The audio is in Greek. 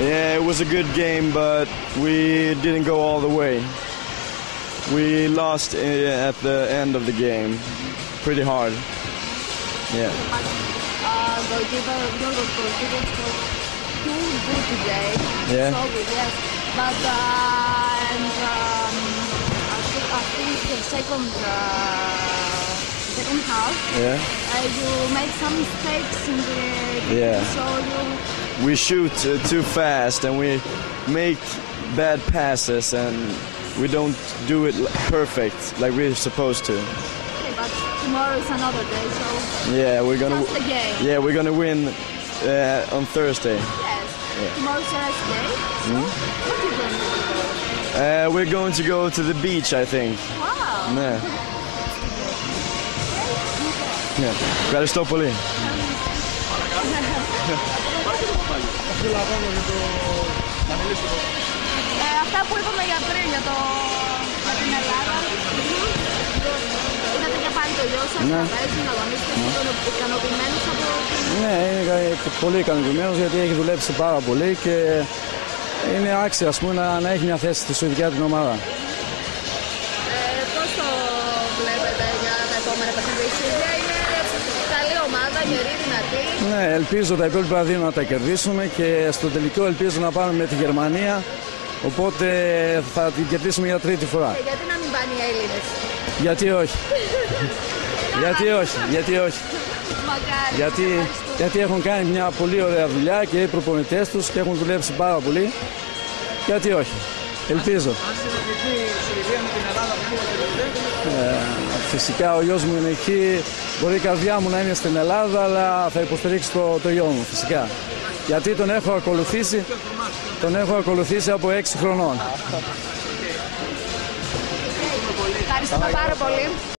Yeah, it was a good game, but we didn't go all the way. We lost at the end of the game, pretty hard. Yeah. Goalkeeper scored too good today. Yeah. So good, yes. But I think the second half. Yeah. You made some mistakes in the Yeah. so We shoot too fast and we make bad passes and we don't do it perfect like we're supposed to. okay, but tomorrow is another day, so Yeah, we're gonna. just the game. Yeah, we're gonna win on Thursday. Yes. Yeah. Tomorrow's Thursday. So what are you going to do? We're going to go to the beach, I think. Wow. Ναι. Ναι. Ευχαριστώ πολύ. Αυτά που είπαμε για πριν για την Ελλάδα. Είδατε και πάλι το γιο σας, Ναι. να παίζει, να αγωνίζετε, ικανοποιημένος από... Ναι, είναι πολύ ικανοποιημένος γιατί έχει δουλέψει πάρα πολύ και είναι άξιο ας πούμε, να έχει μια θέση στη σουηδική την ομάδα. Πώς το βλέπετε για τα επόμενα παιχνίδια? Η Σουηδία είναι καλή ομάδα, γερή, δυνατή. Ναι, ελπίζω τα υπόλοιπα δύο να τα κερδίσουμε και στο τελικό ελπίζω να πάμε με τη Γερμανία. Οπότε θα την κερδίσουμε για τρίτη φορά. Γιατί να μην πάνε οι Έλληνες? Γιατί όχι. γιατί όχι. Μακάρι. Γιατί έχουν κάνει μια πολύ ωραία δουλειά και οι προπονητές τους και έχουν δουλέψει πάρα πολύ. Γιατί όχι. Ελπίζω. Φυσικά ο γιος μου είναι εκεί. Μπορεί η καρδιά μου να είναι στην Ελλάδα, αλλά θα υποστηρίξει το γιο μου φυσικά. Γιατί τον έχω ακολουθήσει από 6 χρονών. Ευχαριστούμε πάρα πολύ.